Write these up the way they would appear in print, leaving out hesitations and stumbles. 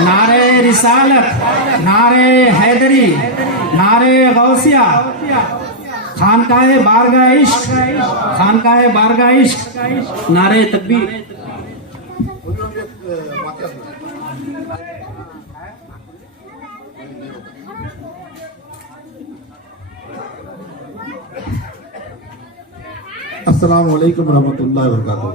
नारे रिसालत, नारे हैदरी, नारे गौसिया, खानकाहे बारगाह इश्क, खानकाहे बारगाह इश्क, नारे तकबीर। अस्सलामु अलैकुम रहमतुल्लाहि व बरकातुहू।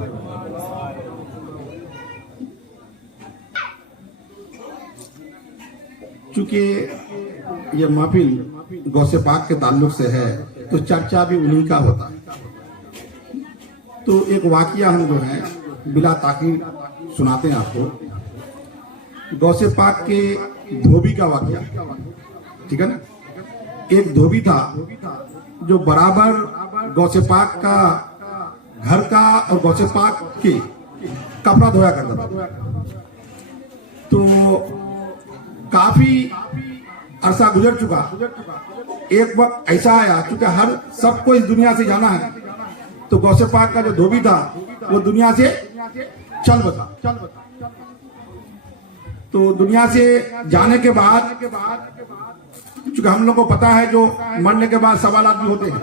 चूंकि ये महफिल गौसे पाक के ताल्लुक से है तो चर्चा भी उन्हीं का होता है। तो एक वाकया हम जो है बिला ताकीद सुनाते हैं आपको। गौसे पाक के धोबी का वाकया, ठीक है ना। एक धोबी था जो बराबर गौसे पाक का घर का और गौसे पाक के कपड़ा धोया करता था। तो काफी अरसा गुजर चुका। एक वक्त ऐसा आया, क्योंकि हर सबको इस दुनिया से जाना है, तो गौसे पाक का जो धोबी था वो दुनिया से चल बसा। तो दुनिया से जाने के बाद, क्योंकि हम लोग को पता है जो मरने के बाद सवालात भी होते हैं,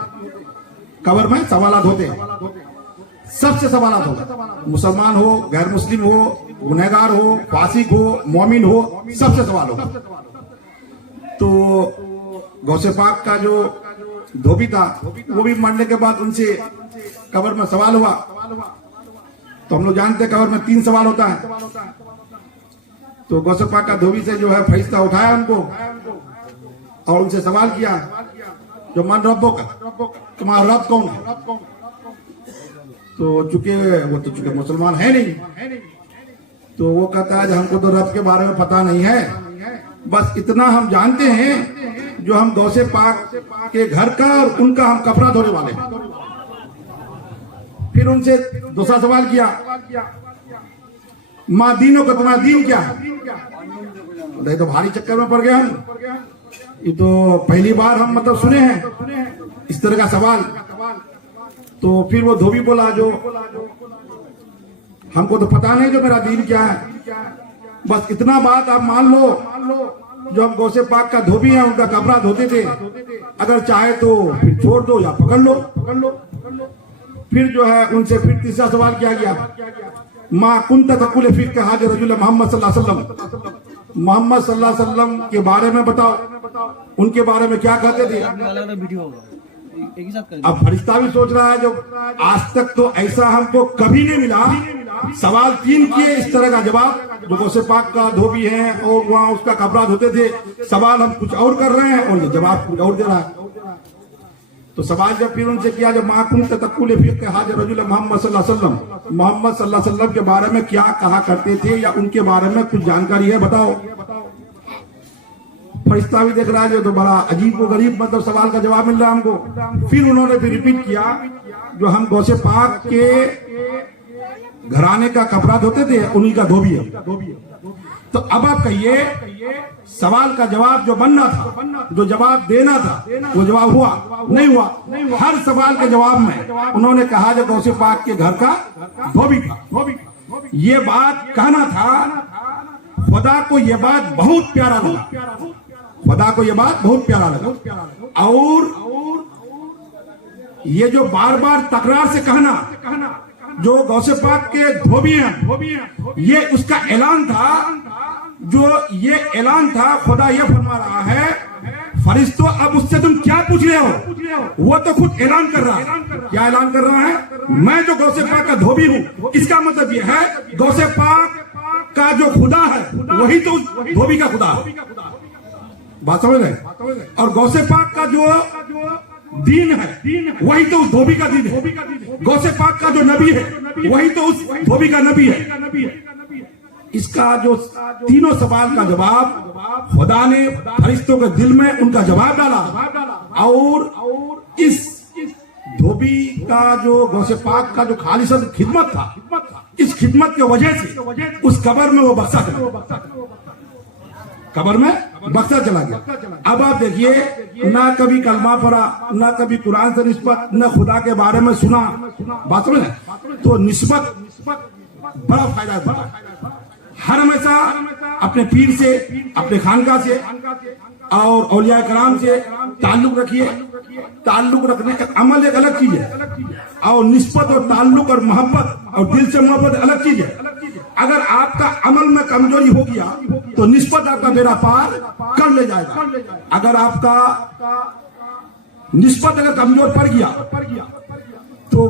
कब्र में सवालात होते हैं, सबसे सवालात होगा। मुसलमान हो, गैर मुस्लिम हो, गुनहगार हो, फासिक हो, मोमिन हो, सबसे सवाल होगा। तो गौसे पाक का जो धोबी था वो भी मरने के बाद उनसे कब्र में सवाल हुआ। तो हम लोग जानते हैं कब्र में 3 सवाल होता है। तो गौसे पाक का धोबी से जो है फरिश्ता उठाया उनको और उनसे सवाल किया, जो मन रब्बो का, तुम्हारा रब कौन है? तो चूंकि मुसलमान है नहीं, तो वो कहता है हमको तो रब के बारे में पता नहीं है, बस इतना हम जानते हैं जो हम गौसे पाक के घर का और उनका हम कपड़ा धोने वाले हैं। फिर उनसे दूसरा सवाल किया, माँ दीनों का तुम्हारा दीन क्या है? तो भारी चक्कर में पड़ गए हम। ये तो पहली बार हम मतलब सुने हैं इस तरह का सवाल। तो फिर वो धोबी बोला, जो हमको तो पता नहीं जो मेरा दीन क्या है, बस इतना बात आप मान लो, जो हम गौसे पाक का धोबी हैं उनका कपड़ा धोते थे, अगर चाहे तो फिर छोड़ दो या पकड़ लो। फिर जो है उनसे फिर तीसरा सवाल किया गया, माँ कुंत तकुल फिर कहा जो रजुल मोहम्मद सल्लल्लाहु अलैहि वसल्लम, मोहम्मद सल्लल्लाहु अलैहि वसल्लम के बारे में बताओ, उनके बारे में क्या कहते थे। अब फरिश्ता भी सोच रहा है, जो आज तक तो ऐसा हमको कभी नहीं मिला। सवाल 3 किए, इस तरह का जवाब, जो गौसे पाक का धोबी है और वहाँ उसका कपड़ा धोते थे, सवाल हम कुछ और कर रहे हैं और ये जवाब कुछ और दे रहा है। तो सवाल जब फिर उनसे किया, जब माकुन तकुल फिर हाज रजुल मोहम्मद सल्लल्लाहु अलैहि वसल्लम, मोहम्मद सल्लल्लाहु अलैहि वसल्लम के बारे में क्या कहा करते थे या उनके बारे में कुछ जानकारी है बताओ। फरिश्ता भी देख रहा है, तो बड़ा अजीब व गरीब मतलब सवाल का जवाब मिल रहा है हमको। फिर उन्होंने फिर रिपीट किया, जो हम गौसे पाक के घराने का कपड़ा धोते थे उन्हीं का धोबी है। तो अब आप कहिए, सवाल का जवाब जो बनना था, जो जवाब देना था, वो जवाब हुआ नहीं हुआ। हर सवाल के जवाब में उन्होंने कहा जो गौसे पाक के घर का धोबी था। ये बात कहना था, खुदा को ये बात बहुत प्यारा लगा, खुदा को ये बात बहुत प्यारा लगा। और ये जो बार बार तकरार से कहना, जो गौसे पाक के धोबी हैं, ये उसका ऐलान था। जो ये ऐलान था, खुदा ये फरमा रहा है, फरिश्तों अब उससे तुम क्या पूछ रहे हो? वो तो खुद ऐलान कर रहा है। क्या ऐलान कर रहा है? मैं जो गौसे पाक का धोबी हूँ, इसका मतलब ये है गौसे पाक का जो खुदा है वही तो धोबी का खुदा है। बात समझ रहे? और गौसे पाक का जो दीन है वही तो उस धोबी का दीन है। गौसे पाक का जो नबी है वही तो उस धोबी का नबी है। इसका जो तीनों सवाल का जवाब खुदा ने फरिश्तों के दिल में उनका जवाब डाला। और इस धोबी का जो गौसे पाक का जो खालिसन खिदमत था, इस खिदमत की वजह से उस कब्र में वो बक्सा चला, कब्र में बक्सा चला गया। अब आप देखिए, ना कभी कलमा पढ़ा, ना कभी कुरान से निस्बत, ना खुदा के बारे में सुना। बात समझ तो निस्बत बड़ा फायदा है। हर हमेशा अपने पीर से, अपने खानका से और औलिया कराम से ताल्लुक रखिए। ताल्लुक रखने का अमल एक अलग चीज है और निस्बत और ताल्लुक और मोहब्बत और दिल से मोहब्बत अलग चीज है। अगर आपका अमल में कमजोरी हो गया तो निस्बत आपका बेड़ा पार कर ले जाएगा। अगर आपका निस्बत अगर कमजोर पड़ गया तो